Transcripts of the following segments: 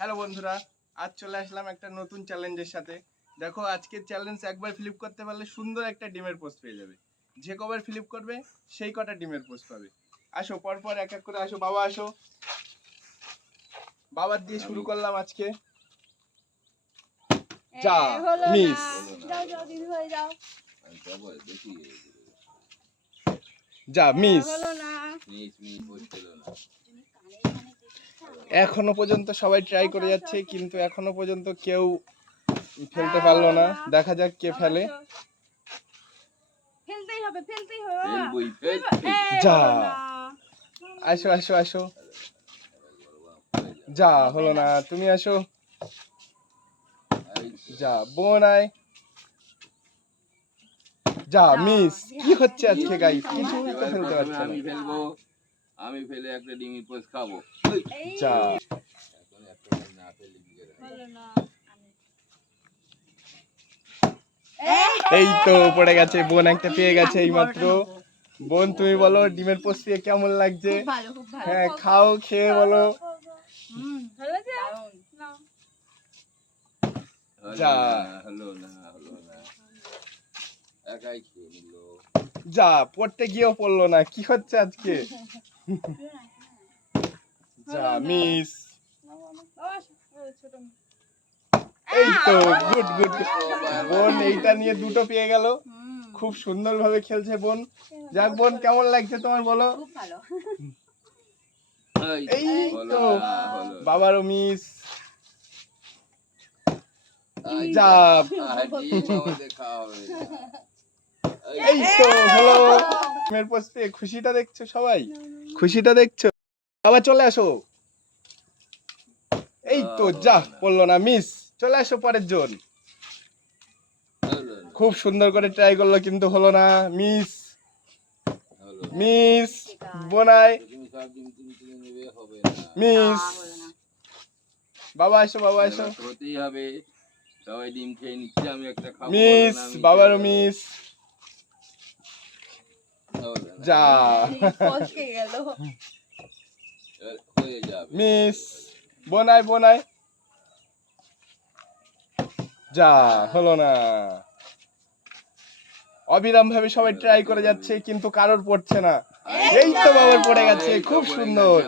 Hello বন্ধুরা, আজ চলে আসলাম একটা নতুন চ্যালেঞ্জের সাথে। দেখো, আজকের চ্যালেঞ্জ একবার ফ্লিপ করতে পারলে সুন্দর একটা ডিমের পোস্ট পেয়ে যাবে। যে কবার ফ্লিপ করবে সেই কটা ডিমের পোস্ট পাবে। আসো পরপর এক এক করে আসো, বাবা আসো। বাবার দিয়ে শুরু করলাম আজকে। যা মিস, যাও যাও দিদি হয়ে যাও। যা মিস। হলো না। এখনো পর্যন্ত সবাই ট্রাই করে যাচ্ছে, কিন্তু এখনো পর্যন্ত কেউ ফেলতে পারলো না। দেখা যাক কে ফেলে। ফেলতেই হবে, ফেলতেই হবে। যা, আসো আসো আসো। যা, হলো না। তুমি আসো। যা, বোন আয়। যা মিস। কি হচ্ছে আজকে গাইস? কিছুই তো ফেলতে পারছে না। আমি ফেলে একটা ডিমের পোস্ট খাবো। যা, এই তো পড়ে গেছে। বোন একটা পেয়ে গেছে এই মাত্র। বোন তুমি বলো ডিমের পোস্ট পেয়ে কেমন লাগছে? হ্যাঁ, খাও, খেয়ে বলো। যা, হলো না, হলো না, একাই খেয়ে নিল। যা, পড়তে গিয়েও পড়লো না। কি হচ্ছে আজকে? যা মিস। এই তো গুড গুড। বোন এইটা নিয়ে দুটো পেয়ে গেল। খুব সুন্দর ভাবে খেলছে বোন। যাক বোন, কেমন লাগছে তোমার বলো? এই তো বাবারও মিস। যা, এই তো হলো। ডিমের পোস্টে খুশিটা দেখছো সবাই? খুশিটা দেখছো? বাবা চলে আসো। এই তো যা, পড়লো না, মিস। চলে আসো পরের জন। খুব সুন্দর করে ট্রাই করলো কিন্তু হলো না, মিস। Miss বোনাই, miss. বাবা আসো, বাবা আসো। হতেই হবে, সবাই ডিম খেয়ে নিচ্ছে, আমি একটা খাবো। মিস, বাবারও মিস। যা, মিস। বোনাই বোনাই। যা, হলো না। অবিরাম ভাবে সবাই ট্রাই করে যাচ্ছে, কিন্তু কারোর পড়ছে না। এই তো বাবার পড়ে গেছে। খুব সুন্দর।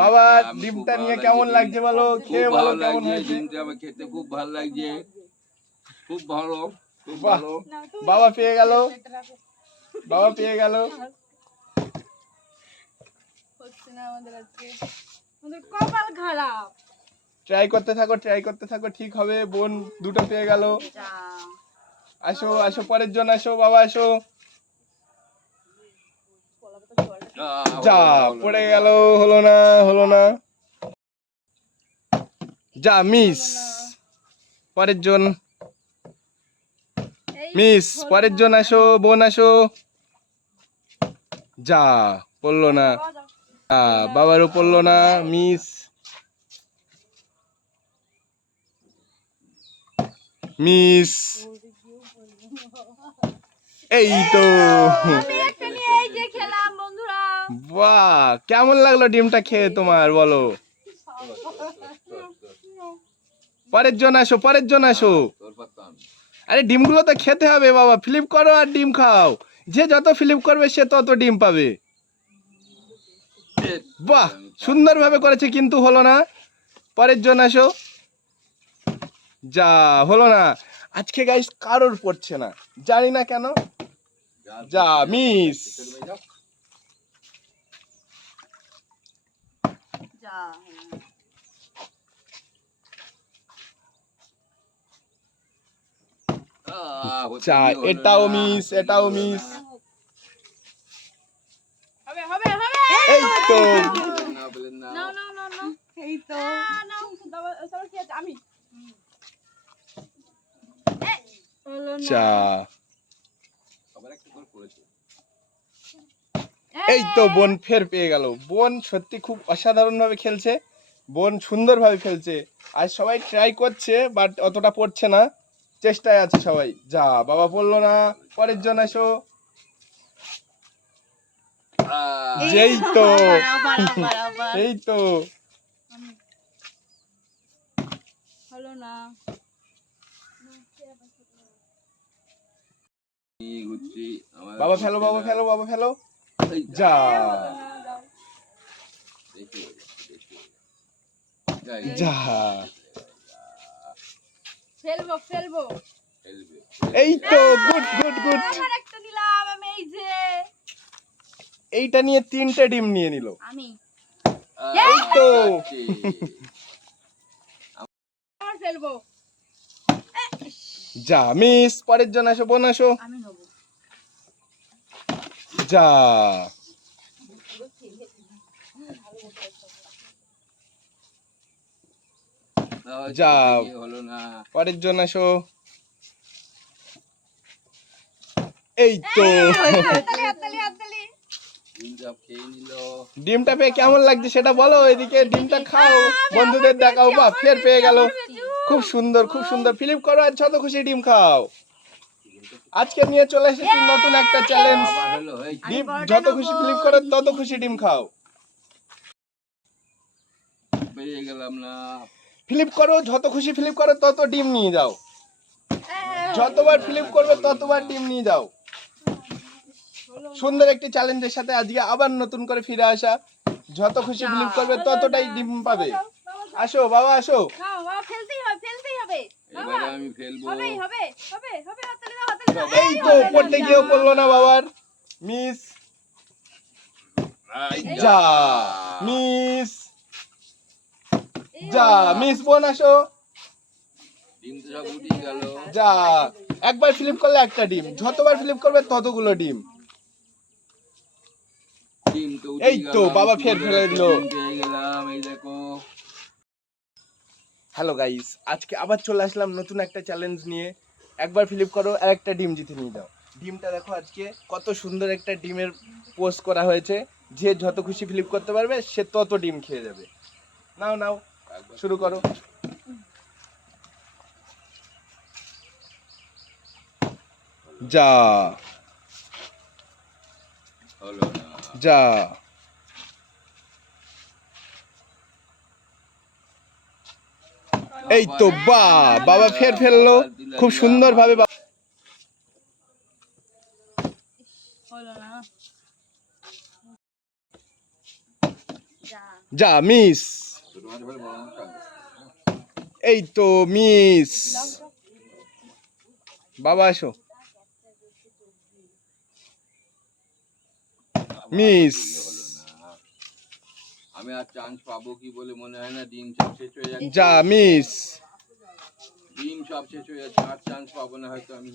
বাবা ডিমটা নিয়ে কেমন লাগছে বলো? খেয়ে বলো কেমন হয়েছে? ডিমটা আমার খেতে খুব ভালো লাগছে, খুব ভালো, খুব বাহ, ভালো। বাবা পেয়ে গেল, বাবা পেয়ে গেল। কপাল খারাপ। ট্রাই করতে থাকো, ট্রাই করতে থাকো, ঠিক হবে। বোন দুটো পেয়ে গেল। আসো আসো, পরের জন আসো, বাবা আসো। যা, পড়ে গেল, হলো না, হলো না। যা মিস। পরের জন মিস। পরের জন আসো, বোন আসো। যা, পড়লো না। বাবারও পড়লো না, মিস। মিস। এই তো, বাহ, কেমন লাগলো ডিমটা খেয়ে তোমার বলো? পরের জন আসো, পরের জন আসো। আরে ডিমগুলো তো খেতে হবে বাবা। ফ্লিপ করো আর ডিম খাও। যে যত ফ্লিপ করবে সে তত ডিম পাবে। বাহ, সুন্দর ভাবে করেছে, কিন্তু হলো না। পরের জন আসো। যা, হলো না। আজকে গাইস কারোর পড়ছে না, জানি না কেন। যা মিস। যা, এটাও মিস, এটাও মিস। এই তো, যা, এই তো বোন ফের পেয়ে গেল। বোন সত্যি খুব অসাধারণ ভাবে খেলছে। বোন সুন্দর ভাবে খেলছে। আজ সবাই ট্রাই করছে, বাট অতটা পড়ছে না। চেষ্টায় আছে সবাই। যা, বাবা পড়লো না। পরের জন আসো। যেই তো, এই তো, হলো না। এই ঘুরছি আমার বাবা ফেলো, বাবা ফেলো, বাবা ফেলো। এই যা হলো না, যাও। দেখি দেখি যাই যা ফেলবো ফেলবো। খেলবে এই তো গুড গুড গুড। আবার একটা নিলাম আমি, এই যে এইটা নিয়ে 3টে ডিম নিয়ে নিল। আমি এই তো আবার ফেলবো। যা মিস। পরের জন আসো, বোন আসো। আমি নেব। যা যাও। হলো না পরের জন আসো। এই তো হাততালি হাততালি হাততালি। ডিম সব খেয়ে নিল ডিমটা পেয়ে কেমন লাগছে সেটা বলো। এদিকে ডিমটা খাও, বন্ধুদের দেখাও। বা ফের পেয়ে গেল। খুব সুন্দর, খুব সুন্দর। ফিলিপ করো আর যত খুশি ডিম খাও। আজকে নিয়ে চলে এসেছি নতুন একটা চ্যালেঞ্জ। আবার হলো এই ডিম যত খুশি ফিলিপ করো তত খুশি ডিম খাও। পেয়ে গেলাম না ফিলিপ করো, যত খুশি ফিলিপ করো তত ডিম নিয়ে যাও। যতবার ফিলিপ করবে ততবার ডিম নিয়ে যাও। সুন্দর একটি চ্যালেঞ্জের সাথে আজকে আবার নতুন করে ফিরে আসা। যত খুশি ফিলিপ করবে ততটাই ডিম পাবে। আসো বাবা আসো। খাও, বাবা ফেলতেই হবে, ফেলতেই হবে। এবারে আমি ফেলবো হবে হবে হবে হবে, হাততালি দাও, হাততালি দাও। এই তো পড়তে গিয়েও পড়লো না বাবার। মিস। এই যা মিস। যা মিস। বোন আসো। ডিম তো সব উঠে গেল যা একবার ফ্লিপ করলে একটা ডিম, যতবার ফ্লিপ করবে ততগুলো ডিম। ডিম তো এই তো বাবা ফের ফেলে দিল। ডিম পেয়ে গেলাম এই দেখো হ্যালো গাইস, আজকে আবার চলে আসলাম নতুন একটা চ্যালেঞ্জ নিয়ে। একবার ফ্লিপ করো আর একটা ডিম জিতে নিয়ে যাও। ডিমটা দেখো আজকে কত সুন্দর একটা ডিমের পোস্ট করা হয়েছে। যে যত খুশি ফ্লিপ করতে পারবে সে তত ডিম খেয়ে যাবে। নাও নাও শুরু করো। যা হলো না যা এই তো বাবা ফের ফেললো খুব সুন্দর ভাবে। হলো না। যা যা মিস। ছোট মাছ ফেলে বড় মাছ খাবে। এই তো মিস। বাবা আসো। মিস। হলো না আমি আর চান্স পাবো কি বলে মনে হয় না। ডিম সব শেষ হয়ে যাচ্ছে যা মিস। ডিম সব শেষ হয়ে যাচ্ছে আর চান্স পাবো না হয়তো আমি।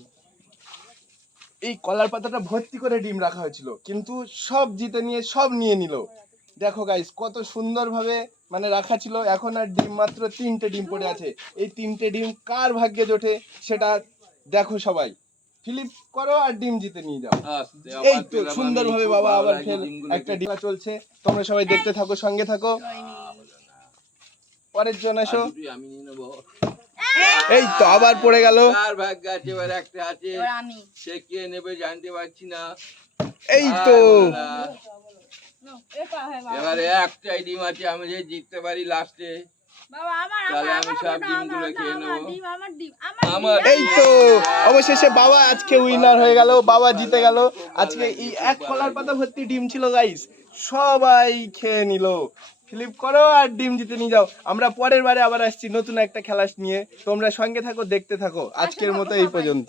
এই কলার পাতাটা ভর্তি করে ডিম রাখা হয়েছিল, কিন্তু সব জিতে নিয়ে সব নিয়ে নিল। দেখো গাইস কত সুন্দর ভাবে মানে রাখা ছিল। এখন আর ডিম মাত্র 3টে ডিম পড়ে আছে। এই 3টে ডিম কার ভাগ্যে জোটে সেটা দেখো সবাই। ফিলিপ করো আর ডিম জিতে নিয়ে যাও। আস্তে এই আবার তো পেলাম সুন্দর আমি। ভাবে খুব বাবা ভালো আবার লাগছে ফের ডিমগুলো একটা খেতে। ডিম চলছে। তোমরা সবাই দেখতে থাকো, সঙ্গে থাকো। পরের জন আর আসো। দুটোই আমি নিয়ে নেবো। এই তো আবার পড়ে গেল। কার ভাগ্য আছে এবার একটা আছে এবার আমি। সে কে নেবে জানতে পারছি না। এই তো আর হলো না। নাও, একা হয় বাবা। এবারে একটাই ডিম আছে আমি যে জিততে পারি লাস্টে বাবা আমার তাহলে আমার আমি সব ওটা ডিমগুলো আমার, খেয়ে ওটা নেবো। আমার ডিম, আমার ডিম, আমার আমার ডিম। এই তো অবশেষে বাবা আজকে উইনার হয়ে গেল। বাবা জিতে গেল। আজকে এই এক কলার পাতা ভর্তি ডিম ছিল গাইস, সবাই খেয়ে নিল। ফ্লিপ করো আর ডিম জিতে নিয়ে যাও। আমরা পরের বারে আবার আসছি নতুন একটা খেলা নিয়ে। তোমরা সঙ্গে থাকো, দেখতে থাকো। আজকের মতো এই পর্যন্ত।